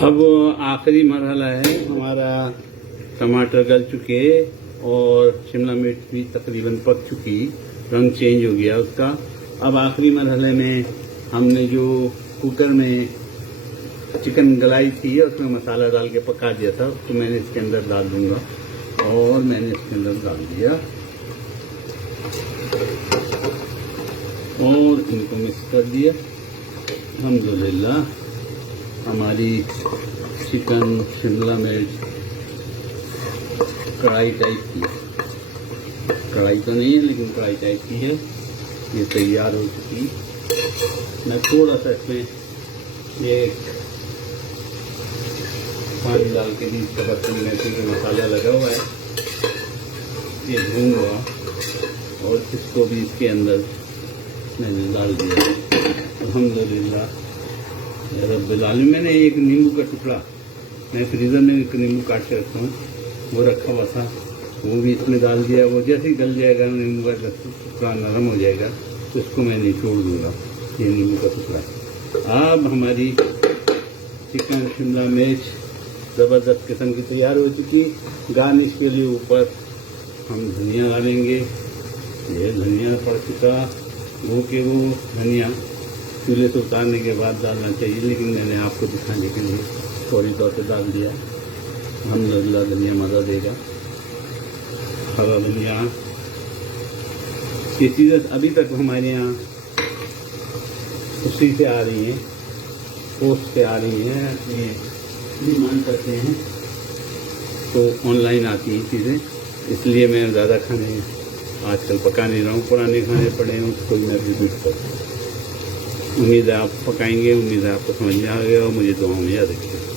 अब आखिरी मरहला है हमारा। टमाटर गल चुके और शिमला मिर्च भी तकरीबन पक चुकी, रंग चेंज हो गया उसका। अब आखिरी मरहले में हमने जो कुकर में चिकन गलाई थी उसमें मसाला डाल के पका दिया था, तो मैंने इसके अंदर डाल दूंगा और मैंने इसके अंदर डाल दिया और इनको मिक्स कर दिया। अल्हम्दुलिल्लाह हमारी चिकन शिमला मिर्च कढ़ाई टाइप की, कढ़ाई तो नहीं लेकिन कढ़ाई टाइप की है, ये तैयार हो चुकी। मैं थोड़ा सा इसमें ये पानी डाल के भी इसका बर्तन में क्योंकि मसाला लगा हुआ है, ये भूनूंगा और इसको भी इसके अंदर मैंने डाल दिया। अल्हम्दुलिल्लाह रब्बिल आलमीन। मैंने एक नींबू का टुकड़ा, मैं फ्रीज़र में एक नींबू काट के रखता हूँ, वो रखा हुआ था, वो भी इसमें डाल दिया। वो जैसे ही गल जाएगा नींबू का टुकड़ा नरम हो जाएगा तो इसको मैं निचोड़ दूँगा, ये नींबू का टुकड़ा। अब हमारी चिकन शिमला मिर्च ज़बरदस्त किस्म की तैयार हो चुकी। गार्निश के लिए ऊपर हम धनिया डालेंगे। ये धनिया पड़ चुका, वो के वो धनिया चूल्हे से उतारने के बाद डालना चाहिए, लेकिन मैंने आपको दिखाने के लिए थोड़ी तौर पर डाल दिया। अल्हम्दुलिल्लाह धनिया मज़ा देगा। हरा धनिया, ये चीज़ें अभी तक हमारे यहाँ उसी से आ रही हैं, पोस्ट से आ रही हैं, ये डिमांड करते हैं तो ऑनलाइन आती हैं चीज़ें, इसलिए मैं ज़्यादा खाने आजकल पका नहीं रहा हूँ। पुराने खाने पड़े हैं उसको मैं रिपीट करता हूँ। उम्मीद है आप पकाएंगे, उम्मीद है आपको समझ में आ गया और मुझे दुआओं में याद रखिएगा।